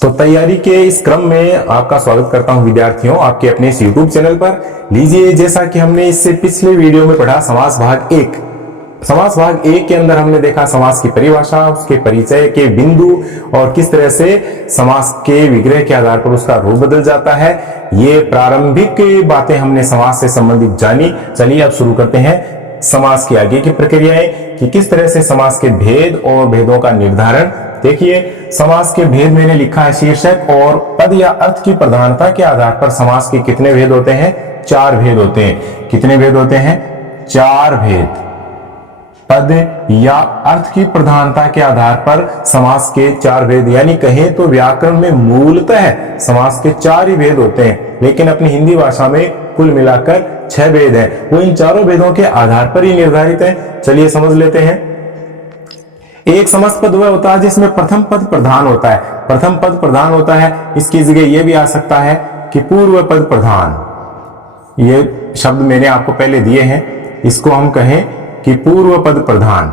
तो तैयारी के इस क्रम में आपका स्वागत करता हूं विद्यार्थियों, आपके अपने इस YouTube चैनल पर। लीजिए, जैसा कि हमने इससे पिछले वीडियो में पढ़ा समास भाग 1। समास भाग 1 के अंदर हमने देखा समास की परिभाषा, उसके परिचय के बिंदु और किस तरह से समास के विग्रह के आधार पर उसका रूप बदल जाता है। ये प्रारंभिक बातें हमने समास से संबंधित जानी। चलिए अब शुरू करते हैं समास की आगे की प्रक्रियाएं कि किस तरह से समास के भेद और भेदों का निर्धारण। देखिए, समास के भेद मैंने लिखा है शीर्षक, और पद या अर्थ की प्रधानता के आधार पर समास के कितने भेद होते हैं? 4 भेद होते हैं। कितने भेद होते हैं? 4 भेद। पद या अर्थ की प्रधानता के आधार पर समास के 4 भेद, यानी कहें तो व्याकरण में मूलतः समास के 4 ही भेद होते हैं, लेकिन अपनी हिंदी भाषा में कुल मिलाकर 6 भेद हैं। वो इन चारों भेदों के आधार पर ही निर्धारित है। चलिए समझ लेते हैं। एक समस्त पद वह होता है जिसमें प्रथम पद प्रधान होता है। प्रथम पद प्रधान होता है, इसकी जगह यह भी आ सकता है कि पूर्व पद प्रधान। ये शब्द मैंने आपको पहले दिए हैं, इसको हम कहें कि पूर्व पद प्रधान,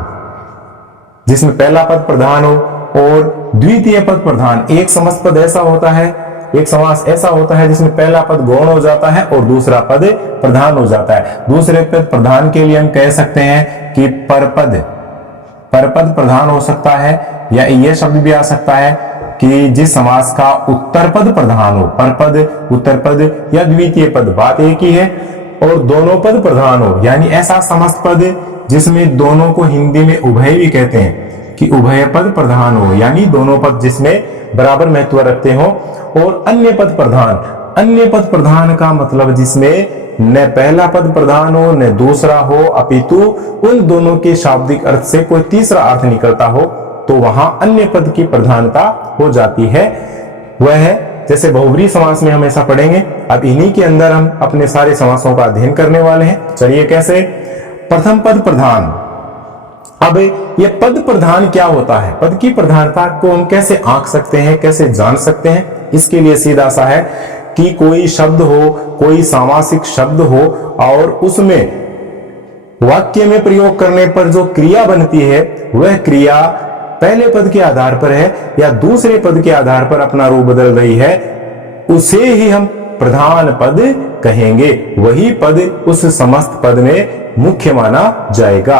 जिसमें पहला पद प्रधान हो और द्वितीय पद प्रधान। एक समस्त पद ऐसा होता है, एक समास ऐसा होता है जिसमें पहला पद गौण हो जाता है और दूसरा पद प्रधान हो जाता है। दूसरे पद प्रधान के लिए हम कह सकते हैं कि परपद प्रधान हो सकता है, या यह शब्द भी आ सकता है कि जिस समास का उत्तर पद प्रधान हो, परपद, उत्तर पद या द्वितीय पद, बात एक ही है, और दोनों पद प्रधान हो, यानी ऐसा समस्त पद जिसमें दोनों को हिंदी में उभय भी कहते हैं कि उभय पद प्रधान हो, यानी दोनों पद जिसमें बराबर महत्व रखते हो। और अन्य पद प्रधान, अन्य पद प्रधान का मतलब जिसमें न पहला पद प्रधान हो न दूसरा हो, अपितु उन दोनों के शाब्दिक अर्थ से कोई तीसरा अर्थ निकलता हो, तो वहां अन्य पद की प्रधानता हो जाती है। वह है जैसे बहुब्रीहि समास में हम ऐसा पढ़ेंगे। अब इन्हीं के अंदर हम अपने सारे समासों का अध्ययन करने वाले हैं। चलिए कैसे? प्रथम पद प्रधान। अब ये पद प्रधान क्या होता है? पद की प्रधानता को हम कैसे आंक सकते हैं, कैसे जान सकते हैं? इसके लिए सीधा सा है कि कोई शब्द हो, कोई सामासिक शब्द हो, और उसमें वाक्य में प्रयोग करने पर जो क्रिया बनती है, वह क्रिया पहले पद के आधार पर है या दूसरे पद के आधार पर अपना रूप बदल रही है, उसे ही हम प्रधान पद कहेंगे। वही पद उस समस्त पद में मुख्य माना जाएगा।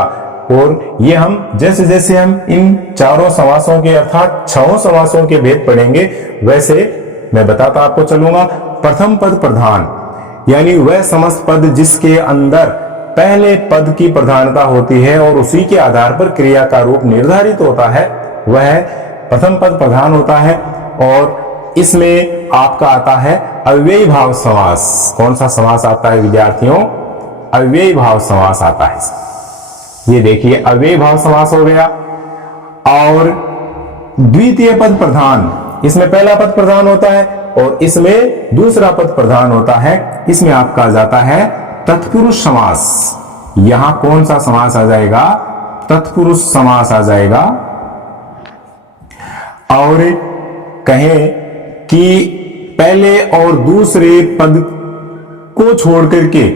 और ये हम जैसे जैसे हम इन चारों समासों के अर्थात 6 समासों के भेद पढ़ेंगे, वैसे मैं बताता आपको चलूंगा। प्रथम पद प्रधान, यानी वह समस्त पद जिसके अंदर पहले पद की प्रधानता होती है और उसी के आधार पर क्रिया का रूप निर्धारित होता है, वह प्रथम पद प्रधान होता है। और इसमें आपका आता है अव्ययी भाव समास। कौन सा समास आता है विद्यार्थियों? अव्ययी भाव समास आता है। ये देखिए, अव्ययी भाव समास हो गया। और द्वितीय पद प्रधान, इसमें पहला पद प्रधान होता है और इसमें दूसरा पद प्रधान होता है। इसमें आपका आ जाता है तत्पुरुष समास। यहां कौन सा समास आ जाएगा? तत्पुरुष समास आ जाएगा। और कहें कि पहले और दूसरे पद को छोड़ करके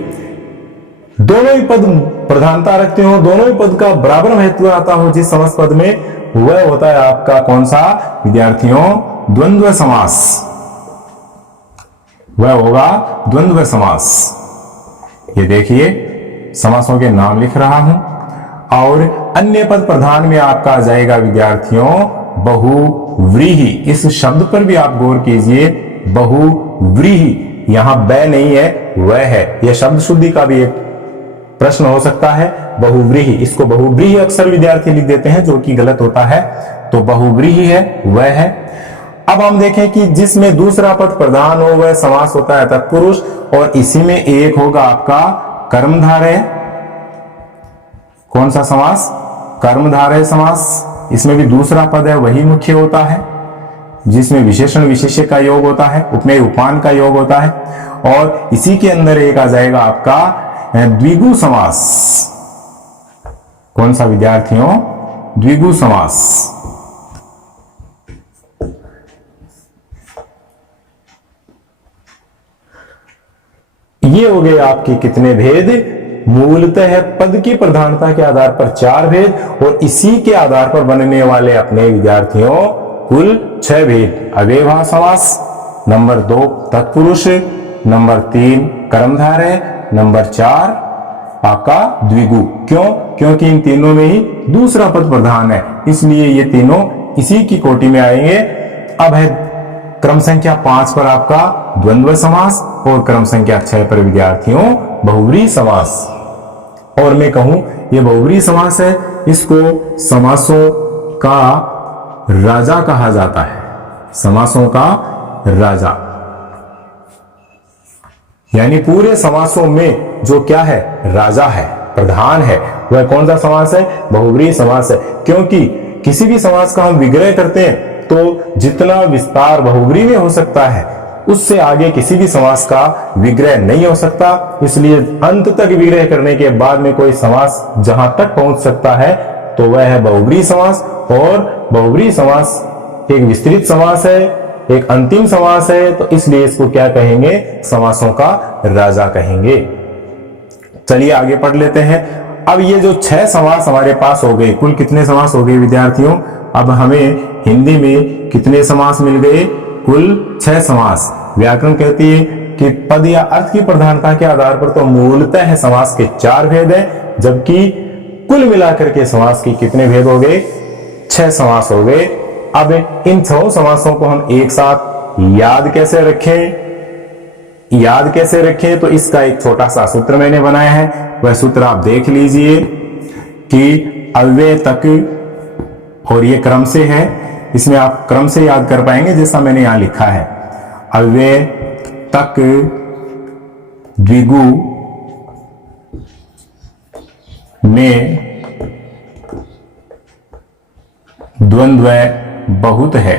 दोनों ही पद प्रधानता रखते हो, दोनों ही पद का बराबर महत्व आता हो जिस समस्त पद में, वह होता है आपका कौन सा विद्यार्थियों? द्वंद्व समास। वह होगा द्वंद्व समास। ये देखिए, समासों के नाम लिख रहा हूं। और अन्य पद प्रधान में आपका आ जाएगा विद्यार्थियों बहुव्रीहि। इस शब्द पर भी आप गौर कीजिए, बहुव्रीहि। यहां बै नहीं है, वह है। यह शब्द शुद्धि का भी एक प्रश्न हो सकता है। बहुव्रीहि, इसको बहुव्रीहि अक्सर विद्यार्थी लिख देते हैं, जो कि गलत होता है। तो बहुव्रीहि है, वह है। अब हम देखें कि जिसमें दूसरा पद प्रधान हो वह समास होता है तत्पुरुष, और इसी में एक होगा आपका कर्मधारय। कौन सा समास? कर्मधारय समास। इसमें भी दूसरा पद है वही मुख्य होता है, जिसमें विशेषण विशेष्य का योग होता है, उपमेय उपमान का योग होता है। और इसी के अंदर एक आ जाएगा आपका द्विगु समास। कौन सा विद्यार्थियों? द्विगु समास। ये हो गए आपके कितने भेद? मूलतः पद की प्रधानता के आधार पर 4 भेद, और इसी के आधार पर बनने वाले अपने विद्यार्थियों कुल 6 भेद, अव्ययभाव समास, नंबर 2 तत्पुरुष, नंबर 3 कर्मधारय, नंबर 4 आपका द्विगु। क्यों? क्योंकि इन तीनों में ही दूसरा पद प्रधान है, इसलिए ये तीनों इसी की कोटि में आएंगे। अब है क्रम संख्या 5 पर आपका द्वंद्व समास और क्रम संख्या 6 पर विद्यार्थियों बहुव्रीहि समास। और मैं कहूं ये बहुव्रीहि समास है, इसको समासों का राजा कहा जाता है, समासों का राजा। यानी पूरे समासों में जो क्या है, राजा है, प्रधान है, वह कौन सा समास है? बहुव्रीहि समास है। क्योंकि किसी भी समास का हम विग्रह करते हैं तो जितना विस्तार बहुव्रीहि में हो सकता है उससे आगे किसी भी समास का विग्रह नहीं हो सकता। इसलिए अंत तक विग्रह करने के बाद में कोई समास जहां तक पहुंच सकता है तो वह है बहुव्रीहि समास। और बहुव्रीहि समास एक विस्तृत समास है, एक अंतिम समास है, तो इसलिए इसको क्या कहेंगे? समासों का राजा कहेंगे। चलिए आगे पढ़ लेते हैं। अब ये जो 6 समास हमारे पास हो गए, कुल कितने समास हो गए विद्यार्थियों? अब हमें हिंदी में कितने समास मिल गए? कुल 6 समास। व्याकरण कहती है कि पद या अर्थ की प्रधानता के आधार पर तो मूलतः समास के 4 भेद हैं, जबकि कुल मिलाकर के समास के कितने भेद हो गए? 6 समास हो गए। अब इन 6 समासों को हम एक साथ याद कैसे रखें? याद कैसे रखें? तो इसका एक छोटा सा सूत्र मैंने बनाया है, वह सूत्र आप देख लीजिए कि अव्यय तक, और ये क्रम से है, इसमें आप क्रम से याद कर पाएंगे जैसा मैंने यहां लिखा है। अव्यय तक द्विगु में द्वंद्व बहुत है।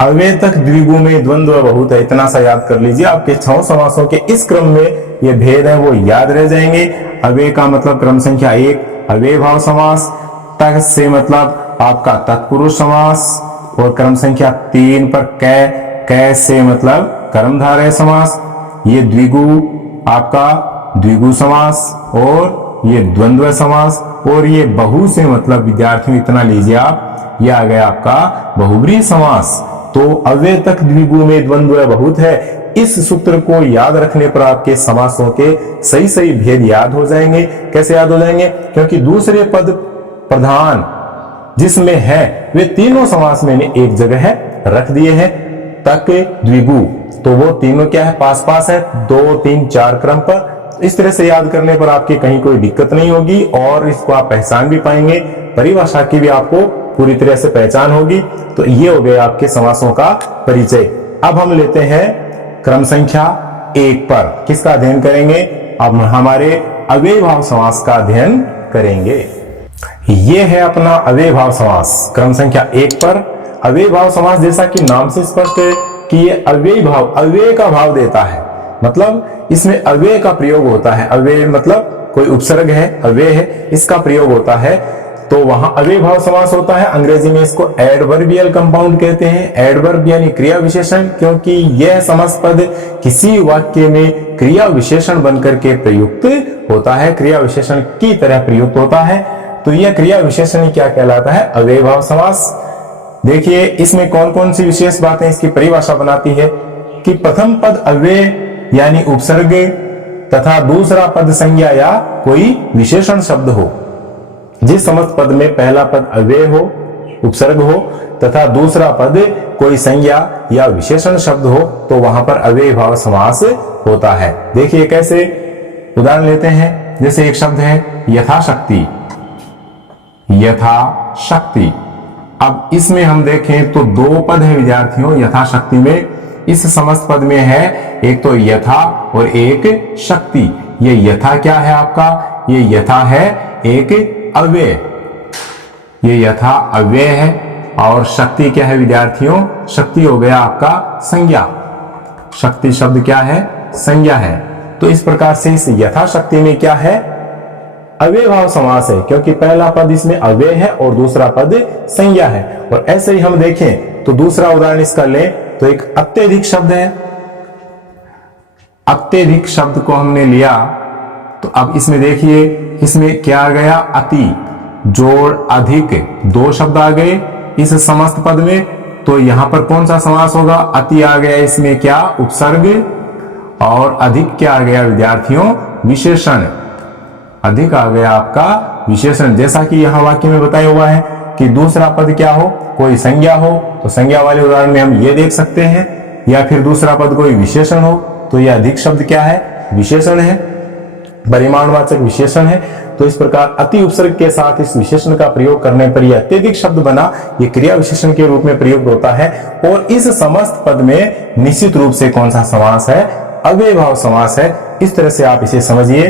अव्यय तक द्विगु में द्वंद्व बहुत है, इतना सा याद कर लीजिए। आपके 6 समासों के इस क्रम में ये भेद है वो याद रह जाएंगे। अव्यय का मतलब क्रम संख्या 1 अव्ययभाव समास, तक से मतलब आपका तत्पुरुष समास, और क्रम संख्या 3 पर कै से मतलब कर्मधारय समास। ये द्विगु आपका द्विगु समास, और ये द्वंद्व समास, और ये बहु से मतलब विद्यार्थियों इतना लीजिए आप, ये आ गया आपका बहुव्रीहि समास। तो अव्यय तक द्विगु में द्वंद्व बहुत है, इस सूत्र को याद रखने पर आपके समासों के सही सही भेद याद हो जाएंगे। कैसे याद हो जाएंगे? क्योंकि दूसरे पद प्रधान जिसमें है वे तीनों समास मैंने एक जगह रख दिए हैं, तक द्विगु, तो वो तीनों क्या है? पास पास है, 2 3 4 क्रम पर। इस तरह से याद करने पर आपकी कहीं कोई दिक्कत नहीं होगी और इसको आप पहचान भी पाएंगे, परिभाषा की भी आपको पूरी तरह से पहचान होगी। तो ये हो गए आपके समासों का परिचय। अब हम लेते हैं क्रम संख्या 1 पर, किसका अध्ययन करेंगे? अब हमारे अव्ययभाव समास का अध्ययन करेंगे। ये है अपना अव्ययभाव समास। क्रम संख्या 1 पर अव्ययभाव समास, जैसा कि नाम से स्पष्ट है कि ये अव्यय भाव, अव्यय का भाव देता है, मतलब इसमें अव्यय का प्रयोग होता है। अव्यय मतलब कोई उपसर्ग है, अव्यय है, इसका प्रयोग होता है, तो वहां अव्ययभाव समास होता है। अंग्रेजी में इसको एडवर्बियल कंपाउंड कहते हैं। एडवर्ब यानी क्रिया विशेषण, क्योंकि यह समास पद किसी वाक्य में क्रिया विशेषण बनकर के प्रयुक्त होता है, क्रिया विशेषण की तरह प्रयुक्त होता है। तो यह क्रिया विशेषण क्या कहलाता है? अव्ययभाव समास। देखिए इसमें कौन कौन सी विशेष बातें इसकी परिभाषा बनाती है कि प्रथम पद अव्यय यानी उपसर्ग तथा दूसरा पद संज्ञा या कोई विशेषण शब्द हो। जिस समस्त पद में पहला पद अव्यय हो, उपसर्ग हो तथा दूसरा पद कोई संज्ञा या विशेषण शब्द हो तो वहां पर अव्ययभाव समास होता है। देखिए कैसे, उदाहरण लेते हैं। जैसे एक शब्द है यथाशक्ति, यथाशक्ति। अब इसमें हम देखें तो 2 पद है विद्यार्थियों यथाशक्ति में। इस समस्त पद में है एक तो यथा और एक शक्ति। ये यथा क्या है आपका? ये यथा है एक अव्यय, ये यथा अव्यय है, और शक्ति क्या है विद्यार्थियों? शक्ति हो गया आपका संज्ञा। शक्ति शब्द क्या है? संज्ञा है। तो इस प्रकार से इस यथाशक्ति में क्या है? अव्ययभाव समास है, क्योंकि पहला पद इसमें अव्यय है और दूसरा पद संज्ञा है। और ऐसे ही हम देखें तो दूसरा उदाहरण इसका लें तो एक अत्यधिक शब्द है। अत्यधिक शब्द को हमने लिया तो अब इसमें देखिए, इसमें क्या आ गया? अति। जोड़ अधिक, दो शब्द आ गए इस समस्त पद में, तो यहां पर कौन सा समास होगा? अति आ गया इसमें क्या? उपसर्ग, और अधिक क्या आ गया विद्यार्थियों? विशेषण। अधिक आ गया आपका विशेषण। जैसा कि यहां वाक्य में बताया हुआ है कि दूसरा पद क्या हो? कोई संज्ञा हो, तो संज्ञा वाले उदाहरण में हम ये देख सकते हैं, या फिर दूसरा पद कोई विशेषण हो, तो यह अधिक शब्द क्या है? विशेषण है, परिमाणवाचक विशेषण है। तो इस प्रकार अति उपसर्ग के साथ इस विशेषण का प्रयोग करने पर यह अत्यधिक शब्द बना, ये क्रिया विशेषण के रूप में प्रयुक्त होता है। और इस समस्त पद में निश्चित रूप से कौन सा समास है? अव्ययभाव समास है। इस तरह से आप इसे समझिए।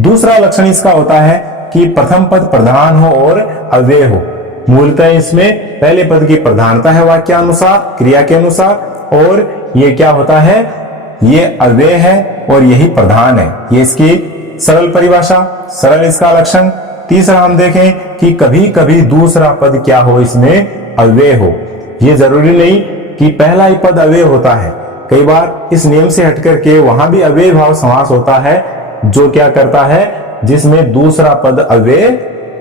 दूसरा लक्षण इसका होता है कि प्रथम पद प्रधान हो और अव्यय हो। मूलतः इसमें पहले पद की प्रधानता है वाक्यानुसार, क्रिया के अनुसार, और ये क्या होता है? ये अव्यय है और यही प्रधान है। ये इसकी सरल परिभाषा, सरल इसका लक्षण। तीसरा हम देखें कि कभी कभी दूसरा पद क्या हो? इसमें अव्यय हो। ये जरूरी नहीं कि पहला ही पद अव्यय होता है, कई बार इस नियम से हटकर के वहां भी अव्यय भाव समास होता है, जो क्या करता है? जिसमें दूसरा पद अव्यय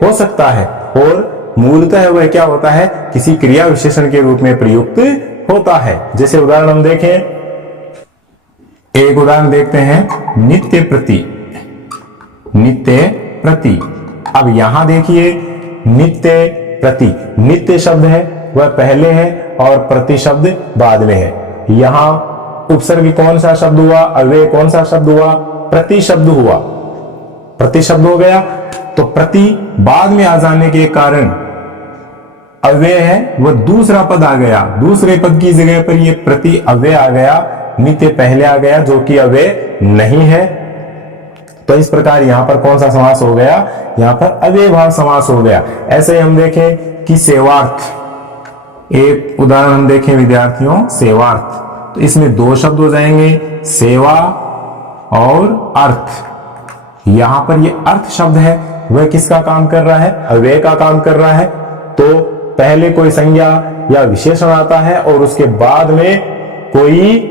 हो सकता है, और मूलतः वह क्या होता है? किसी क्रिया विशेषण के रूप में प्रयुक्त होता है। जैसे उदाहरण हम देखें, एक उदाहरण देखते हैं, नित्य प्रति। नित्य प्रति। अब यहां देखिए, नित्य प्रति, नित्य शब्द है वह पहले है और प्रति शब्द बाद में है। यहां उपसर्ग कौन सा शब्द हुआ? अव्यय कौन सा शब्द हुआ? प्रति शब्द हुआ। प्रति शब्द हो गया, तो प्रति बाद में आ जाने के कारण अव्यय है, वह दूसरा पद आ गया। दूसरे पद की जगह पर यह प्रति अव्यय आ गया, नित्य पहले आ गया, जो कि अव्यय नहीं है। तो इस प्रकार यहां पर कौन सा समास हो गया? यहां पर अव्ययभाव समास हो गया। ऐसे हम देखें कि सेवार्थ। एक उदाहरण हम देखें विद्यार्थियों, सेवार्थ। तो इसमें दो शब्द हो जाएंगे, सेवा और अर्थ। यहां पर ये अर्थ शब्द है, वह किसका काम कर रहा है? अव्यय का काम कर रहा है। तो पहले कोई संज्ञा या विशेषण आता है और उसके बाद में कोई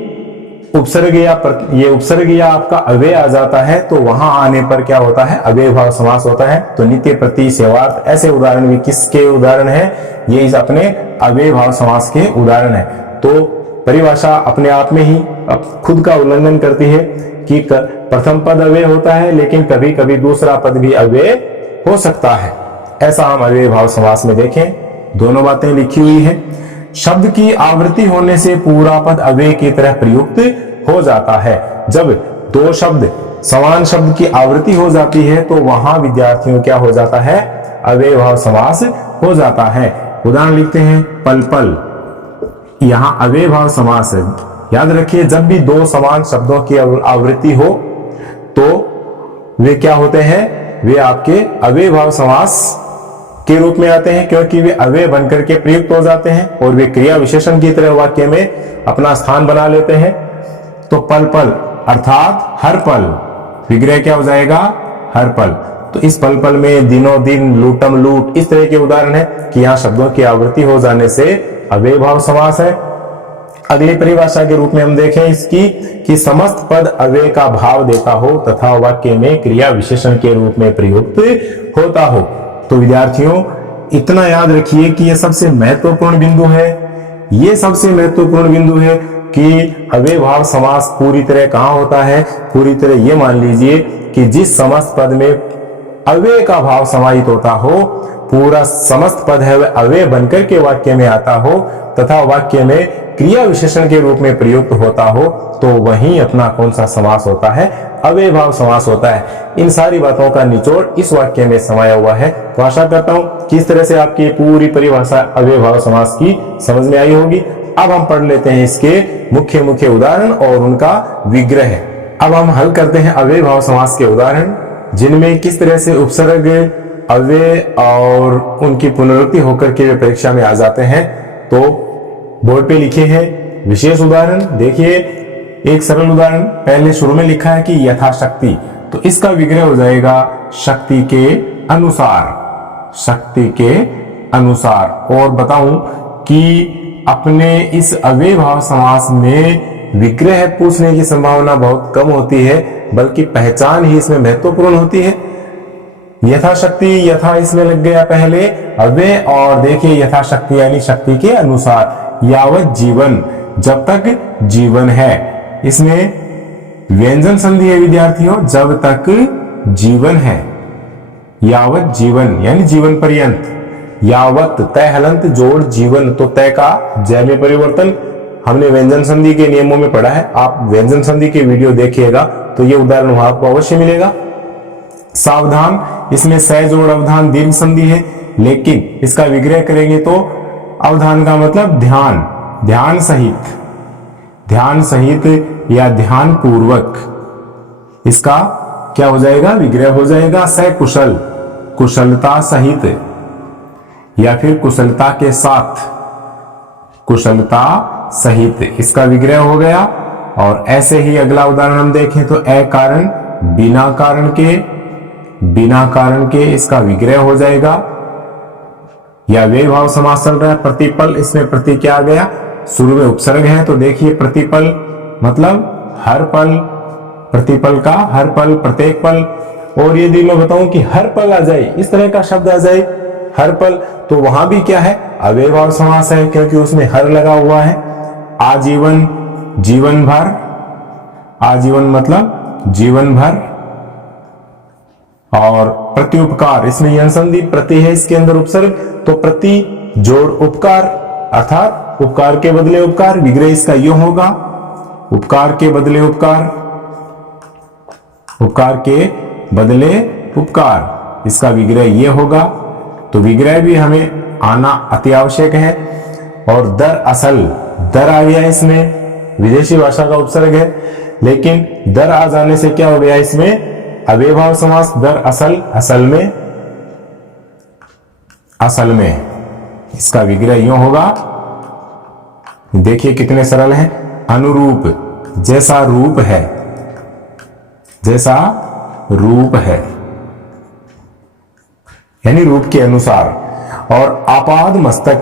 उपसर्ग या ये उपसर्ग या आपका अव्यय आ जाता है, तो वहां आने पर क्या होता है? अव्ययभाव समास होता है। तो नित्य प्रति सेवार्थ ऐसे उदाहरण भी किसके उदाहरण है? ये इस अपने अव्ययभाव समास के उदाहरण है। तो परिभाषा अपने आप में ही खुद का उल्लंघन करती है कि प्रथम पद अव्यय होता है, लेकिन कभी कभी दूसरा पद भी अव्यय हो सकता है। ऐसा हम अव्ययभाव समास में देखें, दोनों बातें लिखी हुई है। शब्द की आवृत्ति होने से पूरा पद अव्यय की तरह प्रयुक्त हो जाता है। जब दो शब्द समान शब्द की आवृत्ति हो जाती है, तो वहां विद्यार्थियों क्या हो जाता है? अव्ययभाव समास हो जाता है। उदाहरण लिखते हैं, पल पल। यहां अव्ययभाव समास है। याद रखिए, जब भी दो समान शब्दों की आवृत्ति हो तो वे क्या होते हैं? वे आपके अव्ययभाव समास के रूप में आते हैं, क्योंकि वे अव्यय बनकर के प्रयुक्त हो जाते हैं और वे क्रिया विशेषण की तरह वाक्य में अपना स्थान बना लेते हैं। तो पल पल अर्थात हर पल, विग्रह क्या हो जाएगा? हर पल। तो इस पल पल में दिनों दिन, लूटम लूट, इस तरह के उदाहरण है कि यहाँ शब्दों की आवृत्ति हो जाने से अव्ययभाव समास है। अगली परिभाषा के रूप में हम देखें इसकी कि समस्त पद अव्यय का भाव देता हो तथा वाक्य में क्रिया विशेषण के रूप में प्रयुक्त होता हो। तो विद्यार्थियों, इतना याद रखिए कि यह सबसे महत्वपूर्ण बिंदु है। यह सबसे महत्वपूर्ण बिंदु है कि अव्ययभाव समास पूरी तरह कहां होता है? पूरी तरह ये मान लीजिए कि जिस समस्त पद में अव्यय का भाव समाहित होता हो, पूरा समस्त पद है वह अव्यय बनकर के वाक्य में आता हो तथा वाक्य में क्रिया विशेषण के रूप में प्रयुक्त होता हो, तो वहीं अपना कौन सा समास होता है? अव्ययभाव समास होता है। इन सारी बातों का निचोड़ इस वाक्य में समाया हुआ है। तो आशा करता हूं कि इस तरह से आपकी पूरी परिभाषा अव्ययभाव समास की समझ में आई होगी। अब हम पढ़ लेते हैं इसके मुख्य मुख्य उदाहरण और उनका विग्रह। अब हम हल करते हैं अव्ययभाव समास के उदाहरण, जिनमें किस तरह से उपसर्ग, अव्यय और उनकी पुनरुक्ति होकर के वे परीक्षा में आ जाते हैं। तो बोर्ड पे लिखे हैं विशेष उदाहरण। देखिए, एक सरल उदाहरण पहले शुरू में लिखा है कि यथाशक्ति, तो इसका विग्रह हो जाएगा शक्ति के अनुसार। शक्ति के अनुसार। और बताऊं कि अपने इस अव्ययभाव समास में विग्रह पूछने की संभावना बहुत कम होती है, बल्कि पहचान ही इसमें महत्वपूर्ण होती है। यथाशक्ति, यथा इसमें लग गया पहले अव्यय, और देखिए यथाशक्ति यानी शक्ति के अनुसार, यावत जीवन जब तक जीवन है। इसमें व्यंजन संधि है विद्यार्थियों, जब तक जीवन है। यावत जीवन यानी जीवन पर्यंत, यावत तय हलंत जोड़ जीवन, तो तय का जय में परिवर्तन हमने व्यंजन संधि के नियमों में पढ़ा है। आप व्यंजन संधि के वीडियो देखिएगा तो ये उदाहरण वहां आपको अवश्य मिलेगा। सावधान, इसमें सह जोड़ अवधान दीर्घ संधि है, लेकिन इसका विग्रह करेंगे तो अवधान का मतलब ध्यान, ध्यान सहित, ध्यान सहित या ध्यान पूर्वक, इसका क्या हो जाएगा, विग्रह हो जाएगा। सकुशल, कुशलता सहित या फिर कुशलता के साथ, कुशलता सहित, इसका विग्रह हो गया। और ऐसे ही अगला उदाहरण हम देखें तो अकारण, बिना कारण के, बिना कारण के, इसका विग्रह हो जाएगा। या वे भाव समास चल रहा है। प्रतिपल, इसमें प्रति क्या आ गया, शुरू में उपसर्ग है, तो देखिए प्रतिपल मतलब हर पल, प्रतिपल का हर पल, प्रत्येक पल। और यदि मैं बताऊं कि हर पल आ जाए, इस तरह का शब्द आ जाए हर पल, तो वहां भी क्या है, अव्ययभाव समास है, क्योंकि उसमें हर लगा हुआ है। आजीवन, जीवन भर, आजीवन मतलब जीवन भर। और प्रत्युपकार, इसमें यन संधि प्रति है, इसके अंदर उपसर्ग, तो प्रति जोड़ उपकार, अर्थात उपकार के बदले उपकार, विग्रह इसका यो होगा, उपकार के बदले उपकार, उपकार के बदले उपकार, इसका विग्रह ये होगा। तो विग्रह भी हमें आना अति आवश्यक है। और दरअसल, दर आ गया, इसमें विदेशी भाषा का उपसर्ग है, लेकिन दर आ जाने से क्या हो गया, इसमें अव्ययभाव समास, दरअसल, असल में, असल में, इसका विग्रह यूं होगा। देखिए कितने सरल हैं। अनुरूप, जैसा रूप है, जैसा रूप है यानी रूप के अनुसार। और आपाद मस्तक,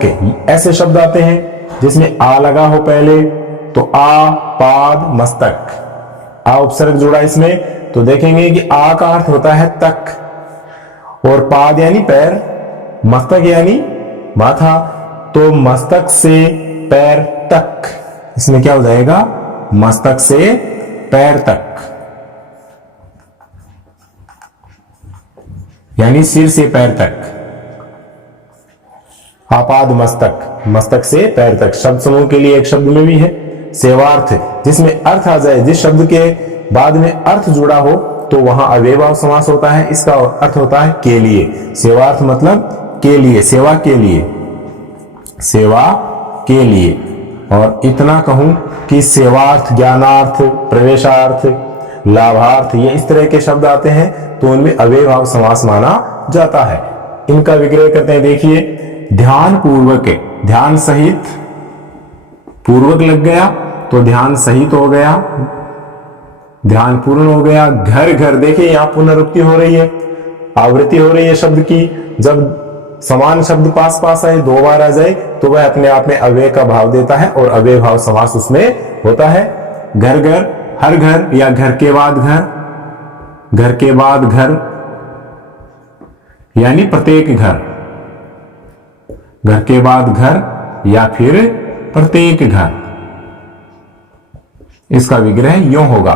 ऐसे शब्द आते हैं जिसमें आ लगा हो पहले, तो आपाद मस्तक, आ उपसर्ग जुड़ा इसमें, तो देखेंगे कि आ का अर्थ होता है तक, और पाद यानी पैर, मस्तक यानी माथा, तो मस्तक से पैर तक, इसमें क्या हो जाएगा, मस्तक से पैर तक, यानी सिर से पैर तक। आपाद मस्तक, मस्तक से पैर तक, शब्द समूह के लिए एक शब्द में भी है। सेवार्थ, जिसमें अर्थ आ जाए, जिस शब्द के बाद में अर्थ जुड़ा हो तो वहां अव्ययभाव समास होता है, इसका अर्थ होता है के लिए। सेवार्थ मतलब के लिए, सेवा के लिए, सेवा के लिए। और इतना कहूं कि सेवार्थ, ज्ञानार्थ, प्रवेशार्थ, लाभार्थ, ये इस तरह के शब्द आते हैं तो उनमें अव्ययभाव समास माना जाता है। इनका विग्रह करते हैं, देखिए ध्यान पूर्वक, ध्यान सहित, पूर्वक लग गया तो ध्यान सहित हो गया, ध्यान पूर्ण हो गया। घर घर, देखिए यहां पुनरुक्ति हो रही है, आवृत्ति हो रही है शब्द की। जब समान शब्द पास पास आए, दो बार आ जाए, तो वह अपने आप में अव्यय का भाव देता है और अव्यय भाव समास उसमें होता है। घर घर, हर घर, या घर के बाद घर, घर के बाद घर यानी प्रत्येक घर, घर के बाद घर या फिर प्रत्येक घर, इसका विग्रह यूं होगा।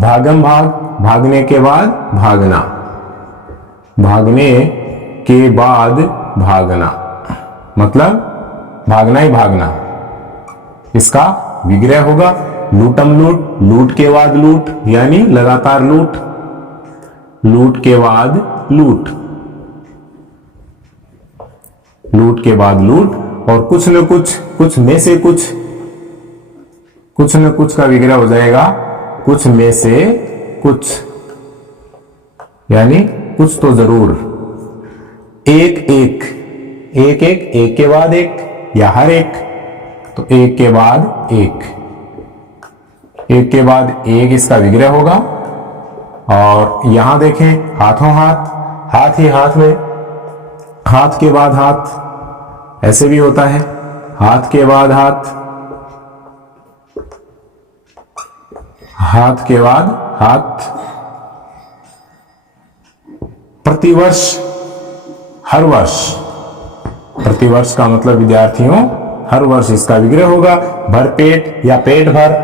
भागम भाग, भागने के बाद भागना, भागने के बाद भागना मतलब भागना ही भागना, इसका विग्रह होगा। लूटम लूट, लूट के बाद लूट यानी लगातार लूट, लूट के बाद लूट, लूट के बाद लूट। और कुछ न कुछ, कुछ में से कुछ, कुछ न कुछ का विग्रह हो जाएगा कुछ में से कुछ, यानी कुछ तो जरूर। एक एक, एक एक, एक के बाद एक या हर एक, तो एक के बाद एक, एक के बाद एक, इसका विग्रह होगा। और यहां देखें हाथों हाथ, हाथ ही हाथ में, हाथ के बाद हाथ, ऐसे भी होता है, हाथ के बाद हाथ, हाथ के बाद हाथ। प्रतिवर्ष, हर वर्ष, प्रतिवर्ष का मतलब विद्यार्थियों हर वर्ष इसका विग्रह होगा। भरपेट या पेट भर,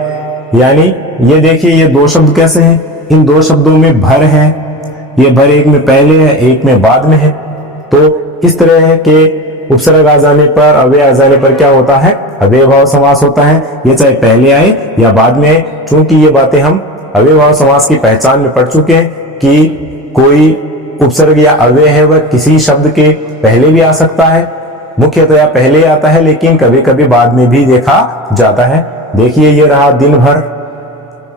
यानी ये देखिए ये दो शब्द कैसे हैं, इन दो शब्दों में भर है, ये भर एक में पहले है एक में बाद में है। तो इस तरह के उपसर्ग आ जाने पर, अव्यय आ जाने पर क्या होता है, अव्ययभाव समास होता है। ये चाहे पहले आए या बाद में आए, चूंकि ये बातें हम अव्ययभाव समास की पहचान में पढ़ चुके हैं कि कोई उपसर्ग या अव्यय है वह किसी शब्द के पहले भी आ सकता है, मुख्यतया पहले आता है, लेकिन कभी कभी बाद में भी देखा जाता है। देखिए ये रहा दिन भर,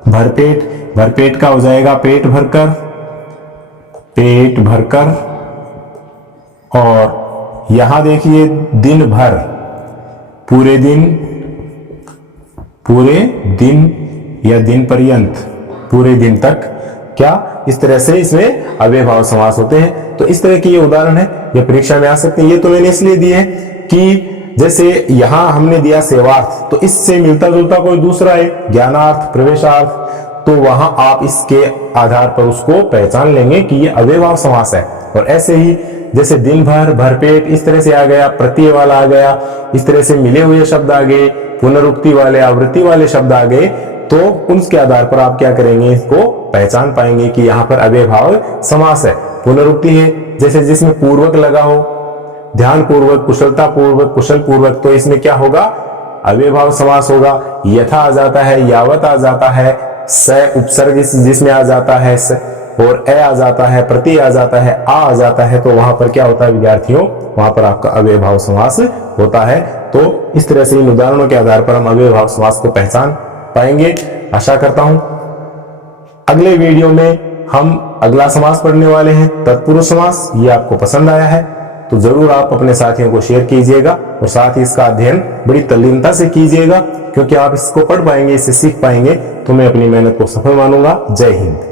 भरपेट, भरपेट का हो जाएगा पेट भरकर, पेट भरकर। और यहां देखिए दिन भर, पूरे दिन, पूरे दिन या दिन पर्यंत, पूरे दिन तक, क्या इस तरह से इसमें अव्ययभाव समास होते हैं। तो इस तरह की ये उदाहरण है, ये परीक्षा में आ सकते हैं। ये तो मैंने इसलिए दिए हैं कि जैसे यहां हमने दिया सेवार्थ, तो इससे मिलता जुलता कोई दूसरा है ज्ञानार्थ, प्रवेशार्थ, तो वहां आप इसके आधार पर उसको पहचान लेंगे कि ये अव्ययभाव समास है। और ऐसे ही जैसे दिन भर, भरपेट, इस तरह से आ गया, प्रत्यय वाला आ गया, इस तरह से मिले हुए शब्द आ गए, पुनरुक्ति वाले, आवृत्ति वाले शब्द आ गए, तो उसके आधार पर आप क्या करेंगे, इसको पहचान पाएंगे कि यहाँ पर अव्ययभाव समास है। पुनरुक्ति है जैसे जिसमें पूर्वक लगा हो, ध्यान पूर्वक, कुशलता पूर्वक, कुशल पूर्वक, तो इसमें क्या होगा, अव्ययभाव समास होगा। यथा आ जाता है, यावत आ जाता है, स उपसर्ग जिसमें आ जाता है, और ए आ जाता है, प्रति आ जाता है, आ जाता है, तो वहां पर क्या होता है विद्यार्थियों, वहां पर आपका अव्ययभाव समास होता है। तो इस तरह से इन उदाहरणों के आधार पर हम अव्ययभाव समास को पहचान पाएंगे। आशा करता हूं अगले वीडियो में हम अगला समास पढ़ने वाले हैं, तत्पुरुष समास। ये आपको पसंद आया है तो जरूर आप अपने साथियों को शेयर कीजिएगा और साथ ही इसका अध्ययन बड़ी तल्लीनता से कीजिएगा, क्योंकि आप इसको पढ़ पाएंगे, इससे सीख पाएंगे तो मैं अपनी मेहनत को सफल मानूंगा। जय हिंद।